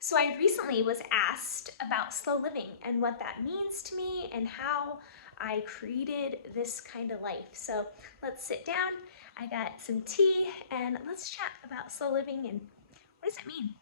So I recently was asked about slow living and what that means to me and how I created this kind of life. So let's sit down. I got some tea and let's chat about slow living and what does it mean?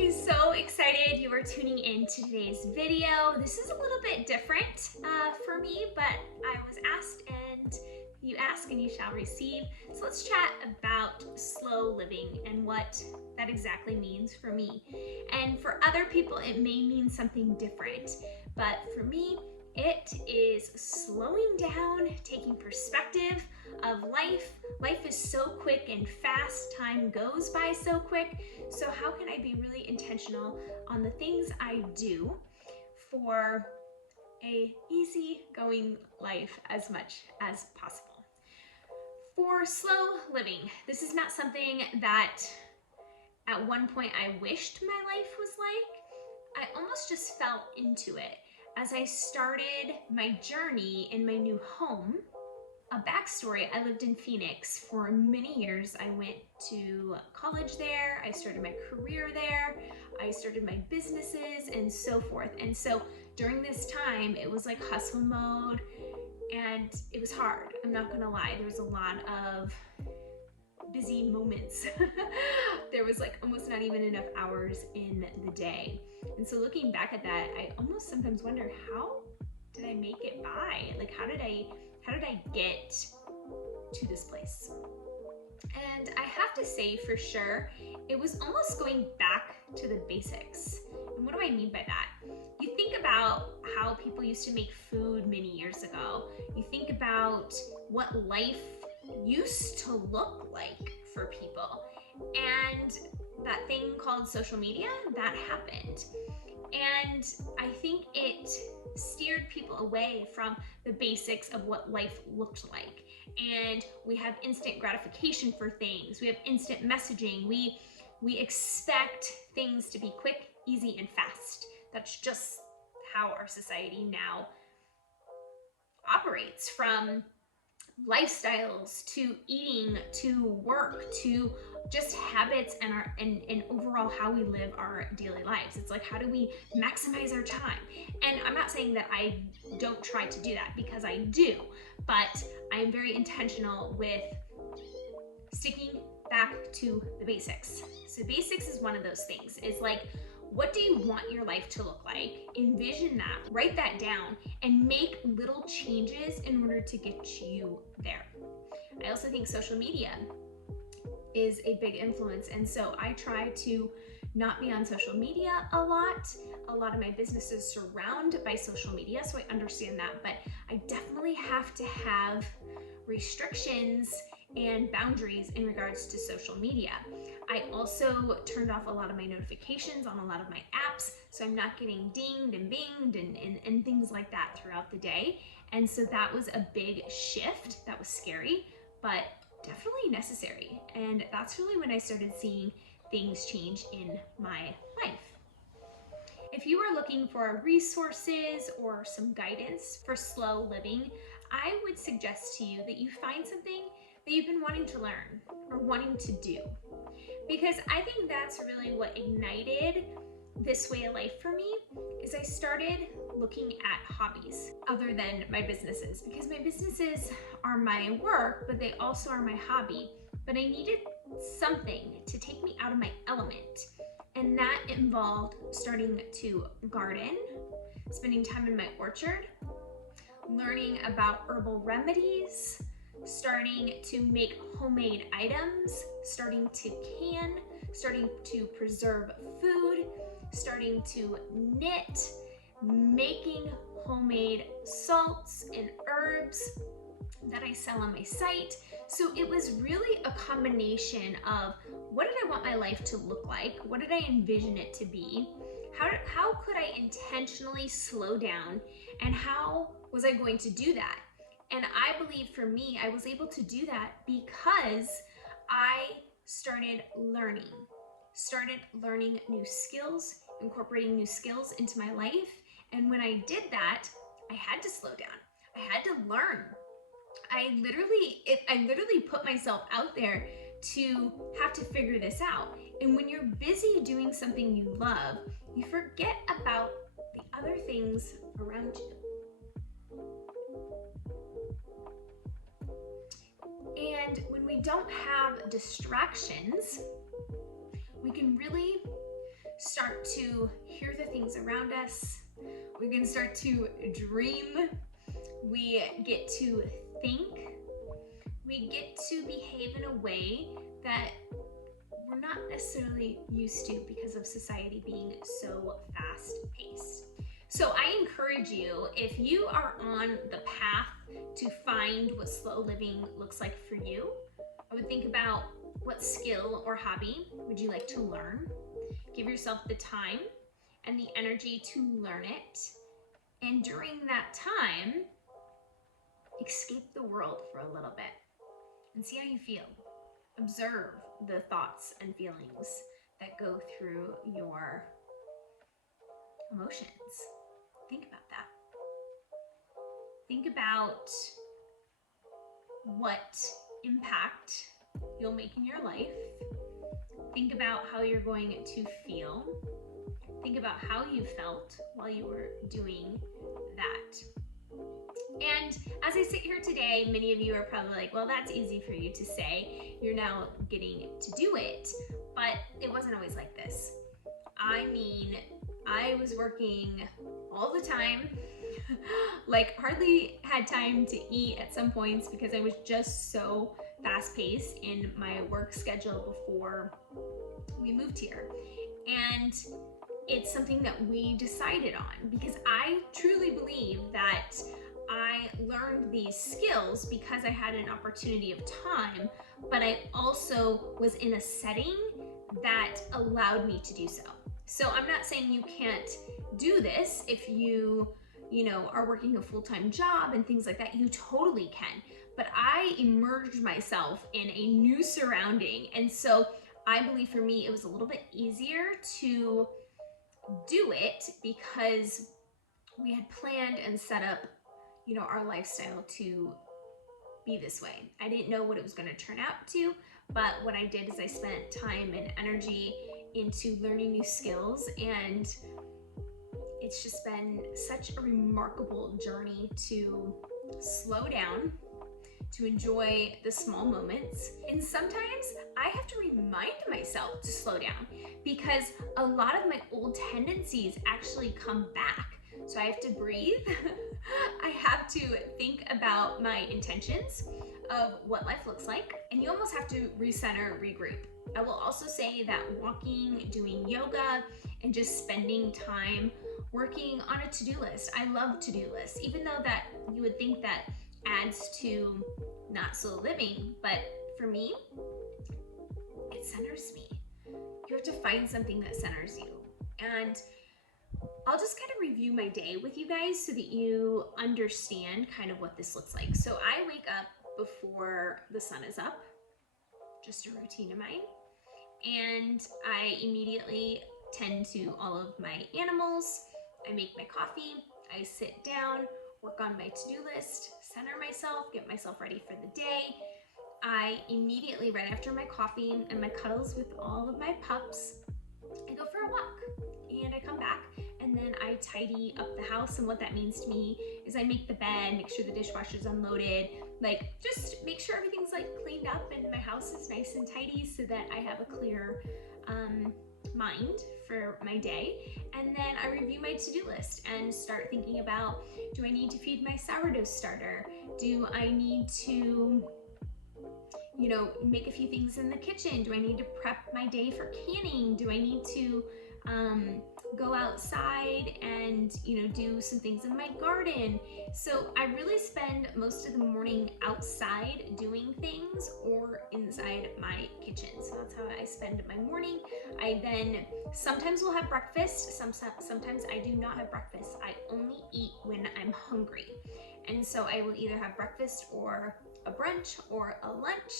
I'm so excited you are tuning in to today's video. This is a little bit different for me, but I was asked and you ask and you shall receive. So let's chat about slow living and what that exactly means for me. And for other people, it may mean something different, but for me, it is slowing down, taking perspective of life. Life is so quick and fast, time goes by so quick. So how can I be really intentional on the things I do for a easy-going life as much as possible? For slow living, this is not something that at one point I wished my life was like. I almost just fell into it as I started my journey in my new home. A backstory, I lived in Phoenix for many years. I went to college there, I started my career there, I started my businesses and so forth. And so during this time, it was like hustle mode and it was hard. I'm not gonna lie, there was a lot of busy moments. There was like almost not even enough hours in the day. And so looking back at that, I almost sometimes wonder, how did I make it by? Like, how did I get to this place? And I have to say for sure, it was almost going back to the basics. And what do I mean by that? You think about how people used to make food many years ago. You think about what life used to look like for people. And that thing called social media, that happened. And I think it steered people away from the basics of what life looked like. And we have instant gratification for things. We have instant messaging. We expect things to be quick, easy, and fast. That's just how our society now operates, from lifestyles to eating to work to just habits and overall how we live our daily lives. It's like, how do we maximize our time? And I'm not saying that I don't try to do that, because I do, but I am very intentional with sticking back to the basics. So basics is one of those things. It's like, what do you want your life to look like? Envision that, write that down, and make little changes in order to get you there. I also think social media is a big influence, and so I try to not be on social media a lot. A lot of my business is surrounded by social media, so I understand that, but I definitely have to have restrictions and boundaries in regards to social media. I also turned off a lot of my notifications on a lot of my apps, so I'm not getting dinged and binged and things like that throughout the day. And so that was a big shift. That was scary, but definitely necessary. And that's really when I started seeing things change in my life. If you are looking for resources or some guidance for slow living, I would suggest to you that you find something that you've been wanting to learn or wanting to do, because I think that's really what ignited this way of life for me is I started looking at hobbies other than my businesses, because my businesses are my work, but they also are my hobby. But I needed something to take me out of my element. And that involved starting to garden, spending time in my orchard, learning about herbal remedies, starting to make homemade items, starting to can, starting to preserve food, starting to knit, making homemade salts and herbs that I sell on my site. So it was really a combination of what did I want my life to look like? What did I envision it to be? How could I intentionally slow down? And how was I going to do that? And I believe for me, I was able to do that because I started learning new skills, incorporating new skills into my life. And when I did that, I had to slow down. I had to learn. I literally put myself out there to have to figure this out. And when you're busy doing something you love, you forget about the other things around you. And when we don't have distractions, we can really start to hear the things around us. We can start to dream. We get to think. We get to behave in a way that we're not necessarily used to because of society being so fast-paced. So I encourage you, if you are on the path to find what slow living looks like for you, I would think about what skill or hobby would you like to learn? Give yourself the time and the energy to learn it. And during that time, escape the world for a little bit and see how you feel. Observe the thoughts and feelings that go through your emotions. Think about that. Think about what impact you'll make in your life. Think about how you're going to feel. Think about how you felt while you were doing that. And as I sit here today, many of you are probably like, well, that's easy for you to say. You're now getting to do it. But it wasn't always like this. I mean, I was working all the time, like hardly had time to eat at some points because I was just so fast-paced in my work schedule before we moved here. And it's something that we decided on because I truly believe that I learned these skills because I had an opportunity of time, but I also was in a setting that allowed me to do so. So I'm not saying you can't do this if you are working a full-time job and things like that. You totally can. But I immersed myself in a new surrounding. And so I believe for me, it was a little bit easier to do it because we had planned and set up, our lifestyle to be this way. I didn't know what it was going to turn out to, but what I did is I spent time and energy into learning new skills, and it's just been such a remarkable journey to slow down, to enjoy the small moments. And sometimes I have to remind myself to slow down because a lot of my old tendencies actually come back. So I have to breathe. I have to think about my intentions of what life looks like. And you almost have to recenter, regroup. I will also say that walking, doing yoga, and just spending time working on a to-do list. I love to-do lists, even though that you would think that adds to not slow living, but for me, it centers me. You have to find something that centers you. And I'll just kind of review my day with you guys so that you understand kind of what this looks like. So I wake up before the sun is up, just a routine of mine. And I immediately tend to all of my animals. I make my coffee, I sit down, work on my to-do list, center myself, get myself ready for the day. I immediately, right after my coffee and my cuddles with all of my pups, I go for a walk. and I come back and then I tidy up the house. And what that means to me is I make the bed, make sure the dishwasher's unloaded, like just make sure everything's like cleaned up and my house is nice and tidy so that I have a clear mind for my day. And then I review my to-do list and start thinking about, do I need to feed my sourdough starter? Do I need to, you know, make a few things in the kitchen? Do I need to prep my day for canning? Do I need to go outside and, you know, do some things in my garden? So I really spend most of the morning outside doing things or inside my kitchen. So that's how I spend my morning. I then sometimes will have breakfast. Sometimes I do not have breakfast. I only eat when I'm hungry. And so I will either have breakfast or a brunch or a lunch.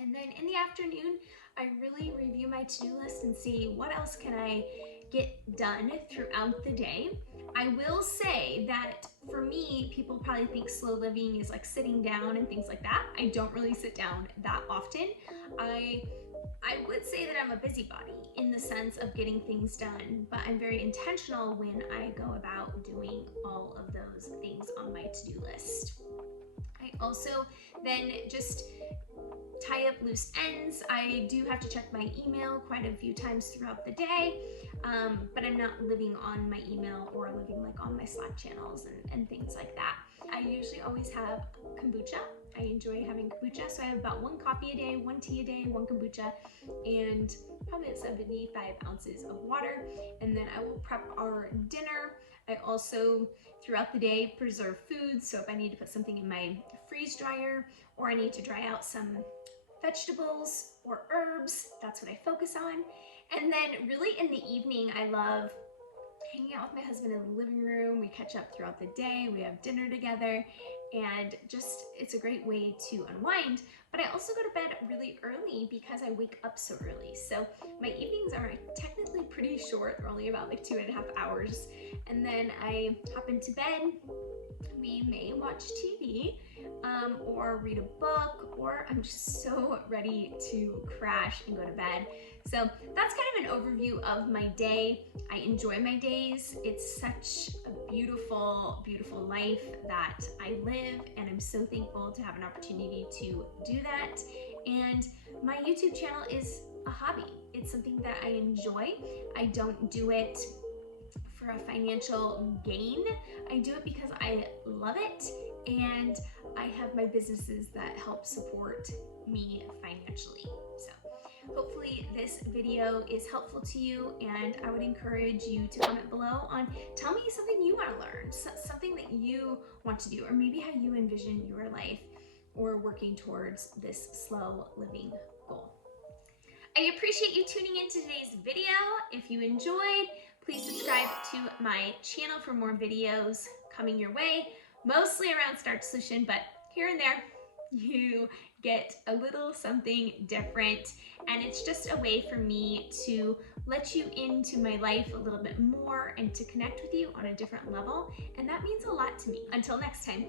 And then in the afternoon, I really review my to-do list and see what else can I get done throughout the day. I will say that for me, people probably think slow living is like sitting down and things like that. I don't really sit down that often. I would say that I'm a busybody in the sense of getting things done, but I'm very intentional when I go about doing all of those things on my to-do list. I also then just tie up loose ends. I do have to check my email quite a few times throughout the day, but I'm not living on my email or living like on my Slack channels and things like that. I usually always have kombucha. I enjoy having kombucha, so I have about 1 coffee a day, 1 tea a day, 1 kombucha, and probably 75 ounces of water. And then I will prep our dinner. I also, throughout the day, preserve food. So if I need to put something in my freeze dryer or I need to dry out some vegetables or herbs, that's what I focus on. And then really in the evening, I love hanging out with my husband in the living room. We catch up throughout the day, we have dinner together, and just, it's a great way to unwind. But I also go to bed really early because I wake up so early. So my evenings are technically pretty short, they're only about like 2.5 hours. And then I hop into bed. We may watch TV or read a book, or I'm just so ready to crash and go to bed. So that's kind of an overview of my day. I enjoy my days. It's such a beautiful, beautiful life that I live, and I'm so thankful to have an opportunity to do that. And my YouTube channel is a hobby. It's something that I enjoy. I don't do it for a financial gain. I do it because I love it, and I have my businesses that help support me financially. So hopefully this video is helpful to you, and I would encourage you to comment below on, tell me something you want to learn, something that you want to do, or maybe how you envision your life or working towards this slow living goal. I appreciate you tuning in to today's video. If you enjoyed, please subscribe to my channel for more videos coming your way, mostly around Starch Solution, but here and there you get a little something different, and it's just a way for me to let you into my life a little bit more and to connect with you on a different level, and that means a lot to me. Until next time.